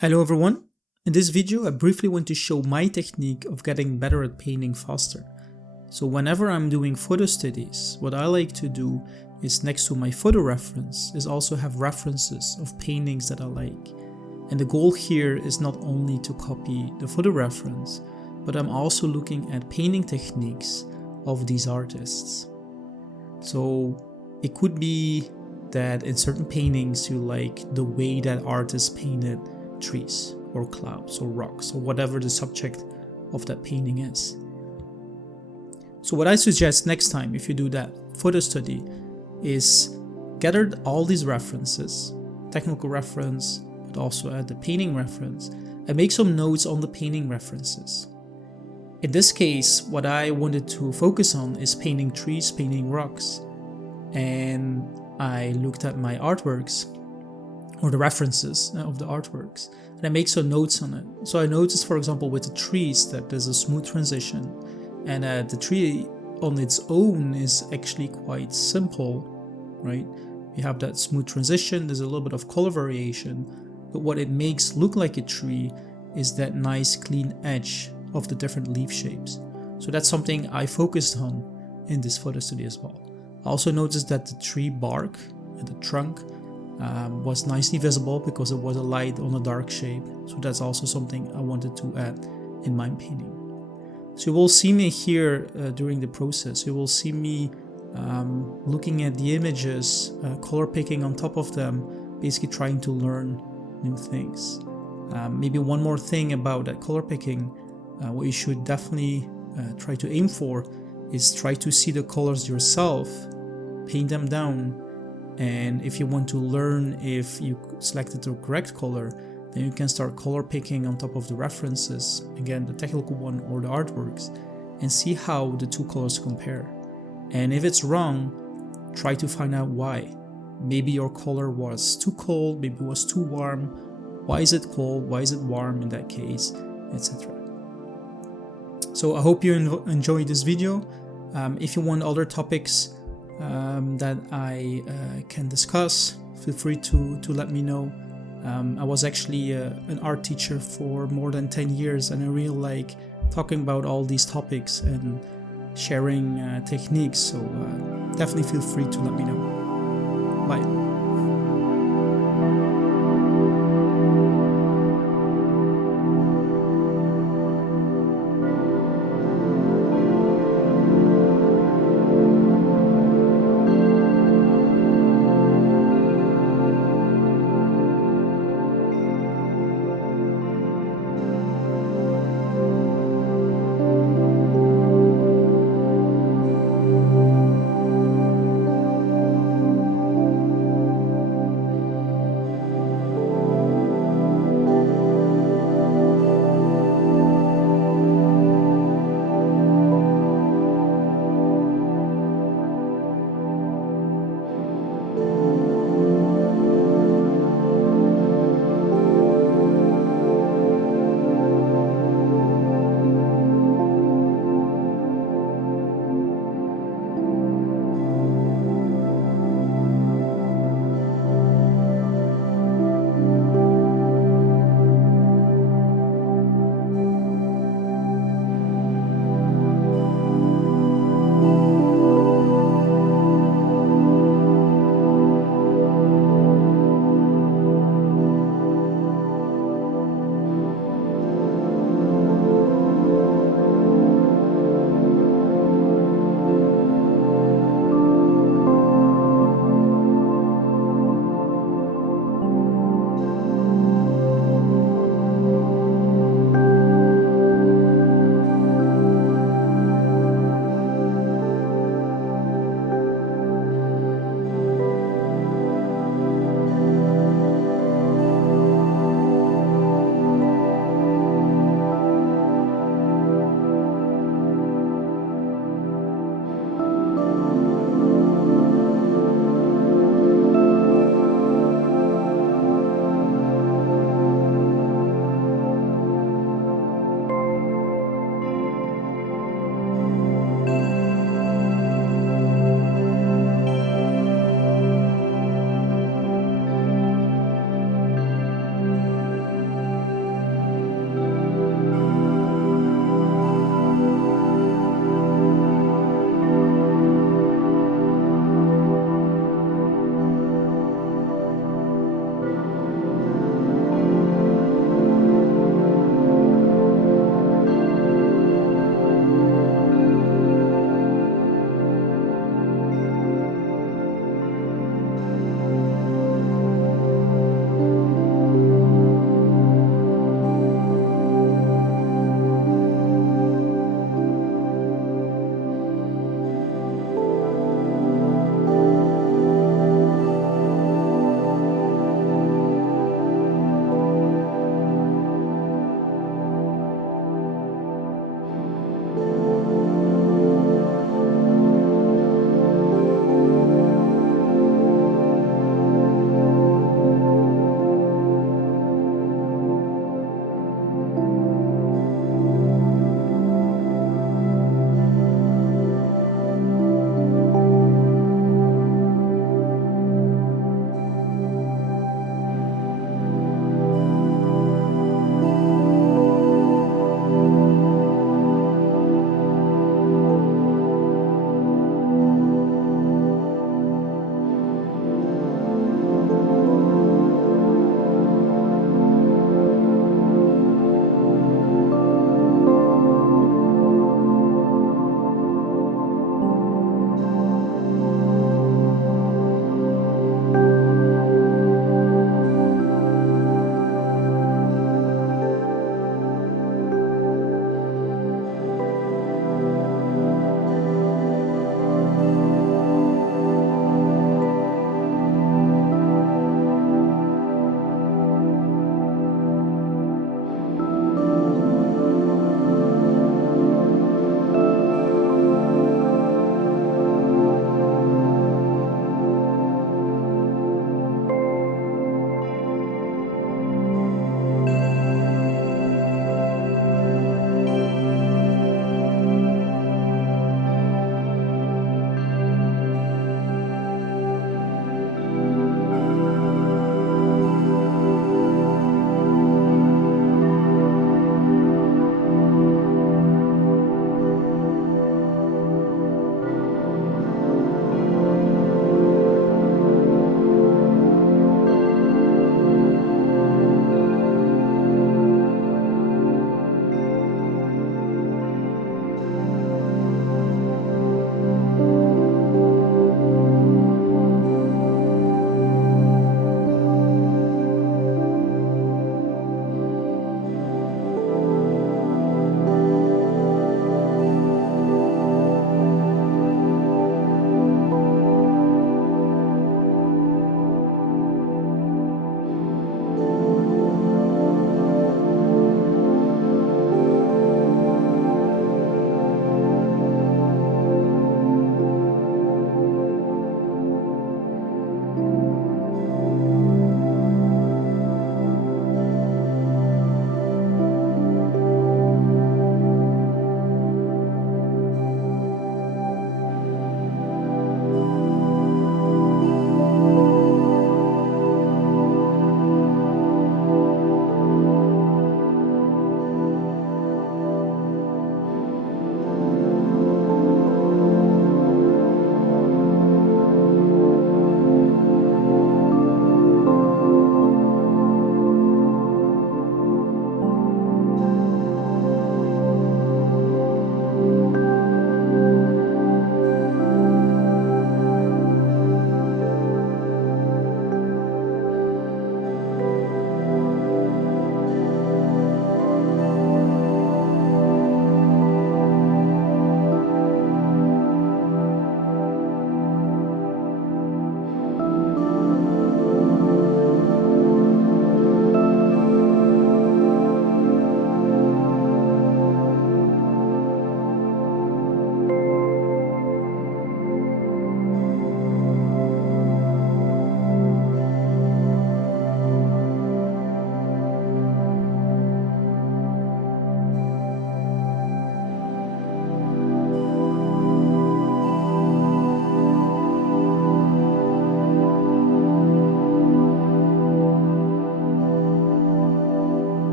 Hello everyone. In this video I briefly want to show my technique of getting better at painting faster. So whenever I'm doing photo studies, what I like to do is next to my photo reference is also have references of paintings that I like. And the goal here is not only to copy the photo reference, but I'm also looking at painting techniques of these artists. So it could be that in certain paintings you like the way that artists painted trees or clouds or rocks or whatever the subject of that painting is. So what I suggest next time if you do that photo study is gather all these references, technical reference, but also add the painting reference, and make some notes on the painting references. In this case, what I wanted to focus on is painting trees, painting rocks, and I looked at my artworks or the references of the artworks, and I make some notes on it. So I noticed, for example, with the trees that there's a smooth transition, and the tree on its own is actually quite simple, right? You have that smooth transition, there's a little bit of color variation, but what it makes look like a tree is that nice clean edge of the different leaf shapes. So that's something I focused on in this photo study as well. I also noticed that the tree bark and the trunk was nicely visible because it was a light on a dark shape. So that's also something I wanted to add in my painting. So you will see me here during the process. You will see me looking at the images, color picking on top of them, basically trying to learn new things. Maybe one more thing about that color picking, what you should definitely try to aim for is try to see the colors yourself, paint them down, and if you want to learn if you selected the correct color, then you can start color picking on top of the references, again the technical one or the artworks, and see how the two colors compare. And if it's wrong, try to find out why. Maybe your color was too cold, maybe it was too warm. Why is it cold? Why is it warm in that case, etc. So I hope you enjoyed this video. If you want other topics that I can discuss, feel free to let me know. I was actually an art teacher for more than 10 years, and I really like talking about all these topics and sharing techniques, so definitely feel free to let me know. Bye.